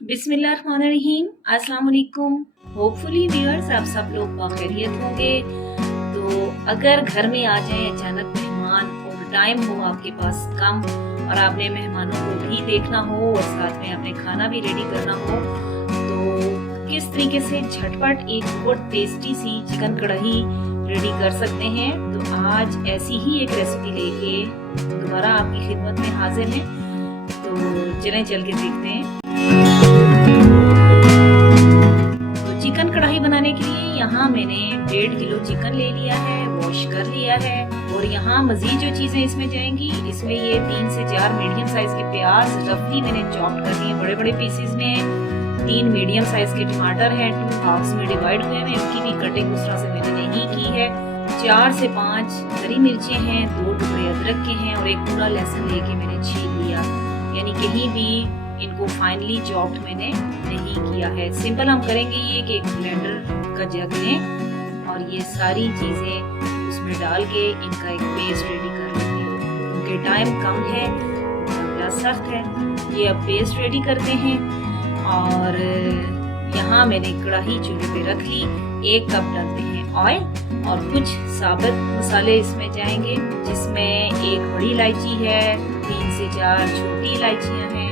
बिस्मिल्लाहिर्रहमानिर्रहीम। अस्सलाम वालेकुम। होपफुली व्यूअर्स आप सब लोग खैरियत होंगे। तो अगर घर में आ जाए अचानक मेहमान और टाइम हो आपके पास कम और आपने मेहमानों को भी देखना हो और साथ में आपने खाना भी रेडी करना हो, तो किस तरीके से झटपट एक बहुत टेस्टी सी चिकन कढ़ाई रेडी कर सकते हैं। तो आज ऐसी ही एक रेसिपी लेके दोबारा आपकी खिदमत में हाजिर हैं। तो चलें चल के देखते हैं। तो चिकन कढ़ाई बनाने के लिए यहाँ मैंने 1.5 किलो चिकन ले लिया है, वॉश कर लिया है। और यहाँ मजीद जो चीजें इसमें जाएंगी, इसमें ये 3 से 4 मीडियम साइज के प्याज रफली मैंने चॉप कर लिए बड़े बड़े पीसेस में। 3 मीडियम साइज के टमाटर हैं, 2 हाफ्स में डिवाइड हुए हैं, इनकी भी कटिंग उस तरह से मैंने नहीं की है। 4 से 5 हरी मिर्चें हैं, 2 टुकड़े अदरक के हैं और एक पूरा लहसुन लेके मैंने छील लिया। यानी कहीं भी इनको फाइनली चॉप्ड मैंने नहीं किया है। सिंपल हम करेंगे ये कि एक ब्लेंडर का जग लें और ये सारी चीजें उसमें डाल के इनका एक पेस्ट रेडी कर लेंगे। क्योंकि टाइम कम है, मामला सख्त है, ये अब पेस्ट रेडी करते हैं। और यहाँ मैंने कढ़ाई चूल्हे पे रख ली। 1 कप डालते हैं ऑयल और कुछ साबुत मसाले इसमें जाएंगे, जिसमें 1 बड़ी इलायची है, 3 से 4 छोटी इलायचियाँ हैं,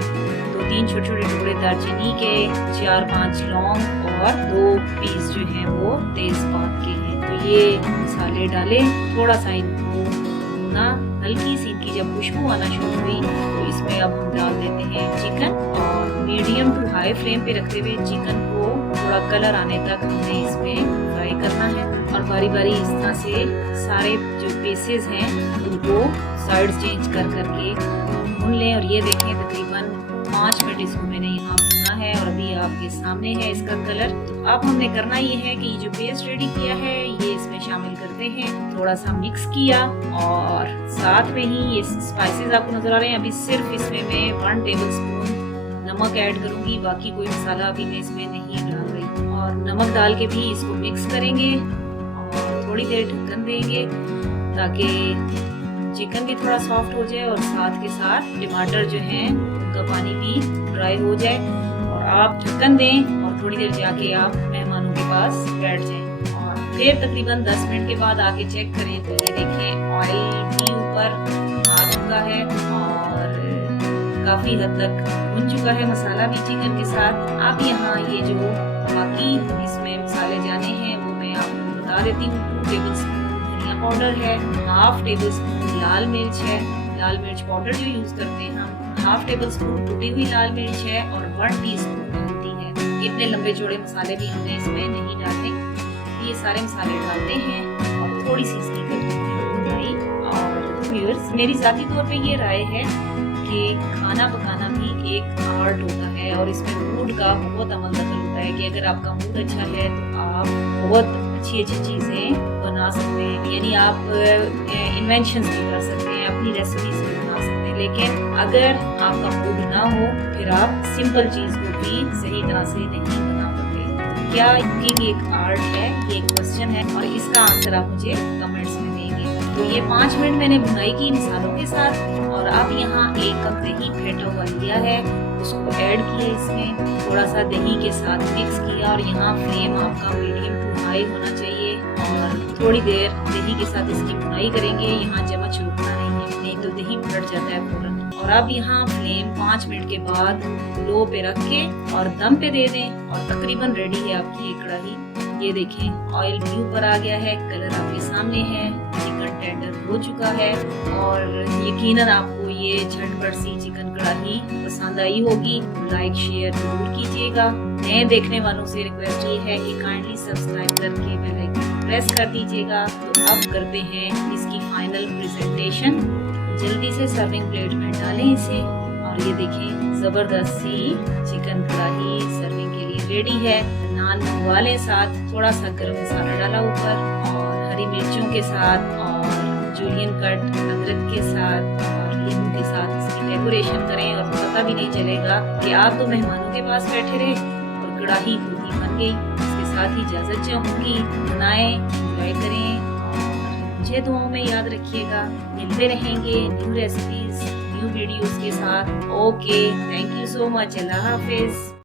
2-3 छोटे छोटे टुकड़े दालचीनी के, 4-5 लौंग और 2 पीस जो हैं वो तेजपात के हैं। तो ये मसाले डाले, थोड़ा सा इनको भूना, हल्की सी इनकी जब खुशबू आना शुरू हुई तो इसमें अब हम डाल देते हैं चिकन। और मीडियम टू हाई फ्लेम पे रखते हुए चिकन को थोड़ा कलर आने तक हमें इसमें फ्राई करना है। और बारी बारी इस तरह से सारे जो पीसेस हैं उनको साइड चेंज कर करके भून लें। और ये देखें तकरीबन 5 मिनट इसको मैंने यहाँ भुना है और अभी आपके सामने है इसका कलर। तो अब हमने करना ये है कि ये जो पेस्ट रेडी किया है ये इसमें शामिल करते हैं, थोड़ा सा मिक्स किया और साथ में ही ये स्पाइसेस आपको नजर आ रहे हैं। अभी सिर्फ इसमें मैं 1 टेबलस्पून नमक ऐड करूंगी, बाकी कोई मसाला अभी मैं इसमें नहीं डाल रही। और नमक डाल के भी इसको मिक्स करेंगे और थोड़ी देर ढक्कन देंगे ताकि चिकन भी थोड़ा सॉफ्ट हो जाए और साथ के साथ टमाटर जो हैं उनका पानी भी ड्राई हो जाए। और आप ढक्कन दें और थोड़ी देर जाके आप मेहमानों के पास बैठ जाएं। और फिर तकरीबन 10 मिनट के बाद आके चेक करें तो ये देखें ऑयल भी ऊपर आ चुका है और काफी हद तक भुन चुका है मसाला भी चिकन के साथ। अब यहाँ ये जो बाकी इसमें मसाले जाने हैं वो मैं आपको बता देती हूँ। 2 टेबलस्पून धनिया पाउडर है, 1/2 टेबलस्पून लाल मिर्च है, लाल मिर्च पाउडर जो यूज करते हैं हम, 1/2 टेबलस्पून कुटी हुई लाल मिर्च है और 1 टीस्पून हल्दी है। इतने लंबे चौड़े मसाले भी हमने इसमें नहीं डालने। ये सारे मसाले डालते हैं और थोड़ी सी इसकी करते हैं भुनाई। और व्यूअर्स, मेरी जाती तौर पे ये राय है कि खाना पकाना भी एक आर्ट होता है और इसमें मूड का बहुत अमल दखल होता है। कि अगर आपका मूड अच्छा है तो आप बहुत अच्छी अच्छी चीजें बना सकते हैं। यानी आप इन्वेंशंस भी कर सकते हैं, अपनी रेसिपीज भी बना सकते हैं। लेकिन अगर आपका मूड ना हो फिर आप सिंपल चीज को भी सही तरह से नहीं बना पाते। क्या कुकिंग एक आर्ट है? ये एक क्वेश्चन है और इसका आंसर आप मुझे कमेंट्स में देंगे। तो ये 5 मिनट मैंने भुनाई की मसालों के साथ और अब यहाँ 1 कप दही फेंटा हुआ लिया है, उसको ऐड किया इसमें, थोड़ा सा दही के साथ मिक्स किया। और यहाँ फ्लेम आपका मीडियम टू हाई होना चाहिए और थोड़ी देर दही के साथ इसकी भुनाई करेंगे। यहाँ चम्मच रुकना नहीं तो दही फट जाता है फौरन। और अब यहाँ फ्लेम 5 मिनट के बाद लो पे रख के और दम पे दे दें और तकरीबन रेडी है आपकी ये कढ़ाई। ये देखें ऑयल भी ऊपर आ गया है, कलर आपके सामने है, चिकन टेंडर हो चुका है। और यकीनन आपको ये झटपट सी चिकन कढ़ाई पसंद आई होगी। लाइक शेयर जरूर कीजिएगा। नए देखने वालों से रिक्वेस्ट ये है कि काइंडली सब्सक्राइब करके बेल आइकन प्रेस कर दीजिएगा। तो अब करते हैं इसकी फाइनल प्रेजेंटेशन। जल्दी से सर्विंग प्लेट में डालें इसे। और ये देखें जबरदस्त सी चिकन कढ़ाई सर्विंग के लिए रेडी है। नान मंगवा लें, साथ थोड़ा सा गरम मसाला डाला ऊपर और हरी मिर्चों के साथ और जूलियन कट अदरक के साथ और नींबू के साथ इसकी डेकोरेशन करें और पता भी नहीं चलेगा कि आप तो मेहमानों के पास बैठे रहे और कढ़ाई खुद ही बन गई। इसके साथ ही इजाजत चाहूंगी, बनाएं, एंजॉय करें और मुझे दुआओं में याद रखिएगा। मिलते रहेंगे न्यू रेसिपीज, न्यू वीडियोस के साथ। Okay, thank you so much. Allah Hafiz.